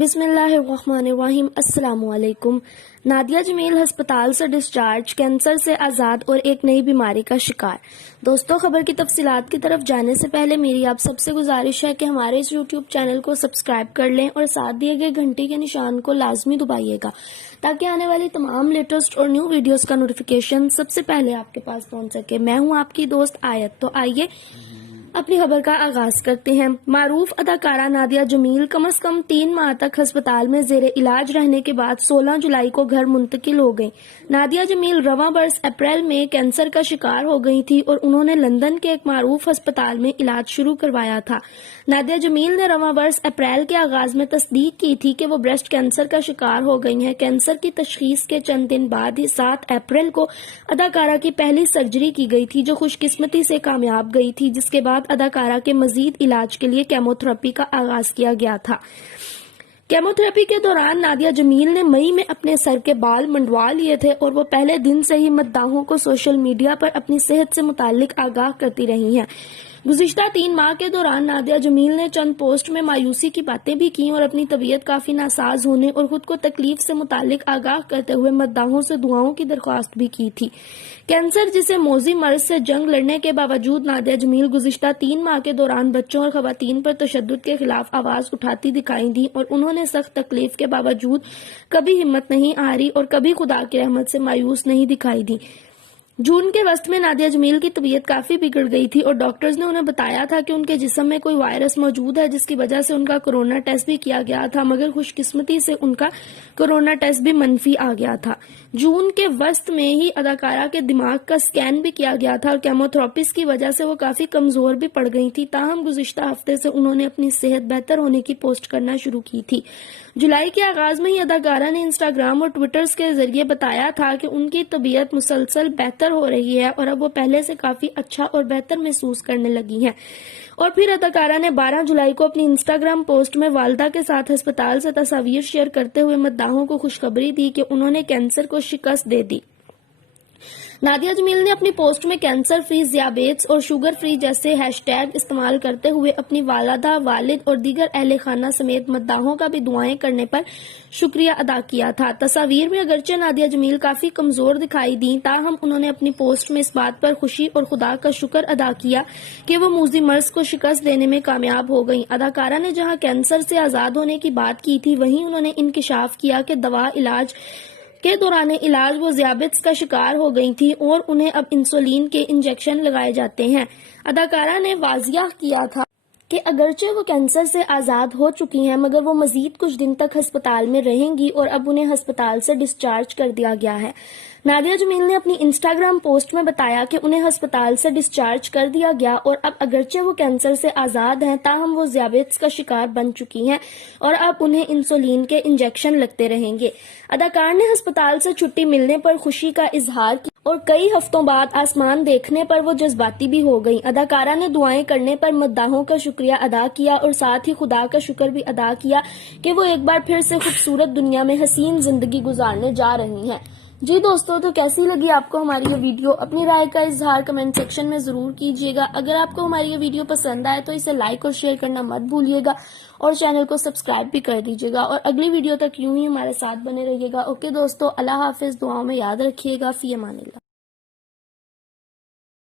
بسم اللہ الرحمن الرحیم۔ السلام علیکم۔ نادیہ جمیل ہسپتال سے ڈسچارج، کینسر سے آزاد اور ایک نئی بیماری کا شکار۔ دوستو، خبر کی تفصیلات کی طرف جانے سے پہلے میری آپ سب سے گزارش ہے کہ ہمارے اس یوٹیوب چینل کو سبسکرائب کر لیں اور ساتھ دیے گئے گھنٹی کے نشان کو لازمی دبائیے گا تاکہ آنے والی تمام لیٹسٹ اور نیو ویڈیوز کا نوٹیفیکیشن سب سے پہلے آپ کے پاس پہنچ سکے۔ میں ہوں آپ کی دوست آیت۔ تو آئیے اپنی خبر کا آغاز کرتے ہیں۔ معروف اداکارہ نادیہ جمیل کم از کم 3 ماہ تک ہسپتال میں زیر علاج رہنے کے بعد 16 جولائی کو گھر منتقل ہو گئیں۔ نادیہ جمیل رواں برس اپریل میں کینسر کا شکار ہو گئی تھی اور انہوں نے لندن کے ایک معروف ہسپتال میں علاج شروع کروایا تھا۔ نادیہ جمیل نے رواں برس اپریل کے آغاز میں تصدیق کی تھی کہ وہ بریسٹ کینسر کا شکار ہو گئی ہیں۔ کینسر کی تشخیص کے چند دن بعد ہی 7 اپریل کو اداکارہ کی پہلی سرجری کی گئی تھی جو خوش قسمتی سے کامیاب گئی تھی، جس کے بعد اداکارہ کے مزید علاج کے لیے کیمو تھراپی کا آغاز کیا گیا تھا۔ کیمو تھراپی کے دوران نادیہ جمیل نے مئی میں اپنے سر کے بال منڈوا لیے تھے اور وہ پہلے دن سے ہی مداحوں کو سوشل میڈیا پر اپنی صحت سے متعلق آگاہ کرتی رہی ہیں۔ گزشتہ 3 ماہ کے دوران نادیہ جمیل نے چند پوسٹ میں مایوسی کی باتیں بھی کی اور اپنی طبیعت کافی ناساز ہونے اور خود کو تکلیف سے متعلق آگاہ کرتے ہوئے مداحوں سے دعاؤں کی درخواست بھی کی تھی۔ کینسر جسے موذی مرض سے جنگ لڑنے کے باوجود نادیہ جمیل گزشتہ 3 ماہ کے دوران بچوں اور خواتین پر تشدد کے خلاف آواز اٹھاتی دکھائی دی اور انہوں نے سخت تکلیف کے باوجود کبھی ہمت نہیں ہاری اور کبھی خدا کی رحمت سے مایوس نہیں دکھائی دی۔ جون کے وسط میں نادیہ جمیل کی طبیعت کافی بگڑ گئی تھی اور ڈاکٹرز نے انہیں بتایا تھا کہ ان کے جسم میں کوئی وائرس موجود ہے جس کی وجہ سے ان کا کورونا ٹیسٹ بھی کیا گیا تھا، مگر خوش قسمتی سے ان کا کورونا ٹیسٹ بھی منفی آ گیا تھا۔ جون کے وسط میں ہی اداکارہ کے دماغ کا سکین بھی کیا گیا تھا اور کیمو تھراپیز کی وجہ سے وہ کافی کمزور بھی پڑ گئی تھی، تاہم گزشتہ ہفتے سے انہوں نے اپنی صحت بہتر ہونے کی پوسٹ کرنا شروع کی تھی۔ جولائی کے آغاز میں ہی اداکارہ نے انسٹاگرام اور ٹویٹرز کے ذریعے بتایا تھا کہ ان کی طبیعت مسلسل بہتر ہو رہی ہے اور اب وہ پہلے سے کافی اچھا اور بہتر محسوس کرنے لگی ہیں۔ اور پھر اداکارہ نے 12 جولائی کو اپنی انسٹاگرام پوسٹ میں والدہ کے ساتھ ہسپتال سے تصاویر شیئر کرتے ہوئے مداحوں کو خوشخبری دی کہ انہوں نے کینسر کو شکست دے دی۔ نادیہ جمیل نے اپنی پوسٹ میں کینسر فری ذیابیطس اور شوگر فری جیسے ہیش ٹیگ استعمال کرتے ہوئے اپنی والدہ، والد اور دیگر اہل خانہ سمیت مداحوں کا بھی دعائیں کرنے پر شکریہ ادا کیا تھا۔ تصاویر میں اگرچہ نادیہ جمیل کافی کمزور دکھائی دیں، تاہم انہوں نے اپنی پوسٹ میں اس بات پر خوشی اور خدا کا شکر ادا کیا کہ وہ موذی مرض کو شکست دینے میں کامیاب ہو گئیں۔ اداکارہ نے جہاں کینسر سے آزاد ہونے کی بات کی تھی، وہیں انہوں نے انکشاف کیا کہ دوا علاج کے دوران علاج وہ ذیابیطس کا شکار ہو گئی تھی اور انہیں اب انسولین کے انجیکشن لگائے جاتے ہیں۔ اداکارہ نے واضح کیا تھا کہ اگرچہ وہ کینسر سے آزاد ہو چکی ہیں، مگر وہ مزید کچھ دن تک ہسپتال میں رہیں گی اور اب انہیں ہسپتال سے ڈسچارج کر دیا گیا ہے۔ نادیہ جمیل نے اپنی انسٹاگرام پوسٹ میں بتایا کہ انہیں ہسپتال سے ڈسچارج کر دیا گیا اور اب اگرچہ وہ کینسر سے آزاد ہیں، تاہم وہ ذیابیطس کا شکار بن چکی ہیں اور اب انہیں انسولین کے انجیکشن لگتے رہیں گے۔ اداکار نے ہسپتال سے چھٹی ملنے پر خوشی کا اظہار کیا اور کئی ہفتوں بعد آسمان دیکھنے پر وہ جذباتی بھی ہو گئیں۔ اداکارہ نے دعائیں کرنے پر مداحوں کا شکریہ ادا کیا اور ساتھ ہی خدا کا شکر بھی ادا کیا کہ وہ ایک بار پھر سے خوبصورت دنیا میں حسین زندگی گزارنے جا رہی ہیں۔ جی دوستو، تو کیسی لگی آپ کو ہماری یہ ویڈیو؟ اپنی رائے کا اظہار کمنٹ سیکشن میں ضرور کیجیے گا۔ اگر آپ کو ہماری یہ ویڈیو پسند آئے تو اسے لائک اور شیئر کرنا مت بھولیے گا اور چینل کو سبسکرائب بھی کر دیجیے گا اور اگلی ویڈیو تک یوں ہی ہمارے ساتھ بنے رہیے گا۔ اوکے دوستو، اللہ حافظ، دعاؤں میں یاد رکھیے گا۔ فی امان اللہ۔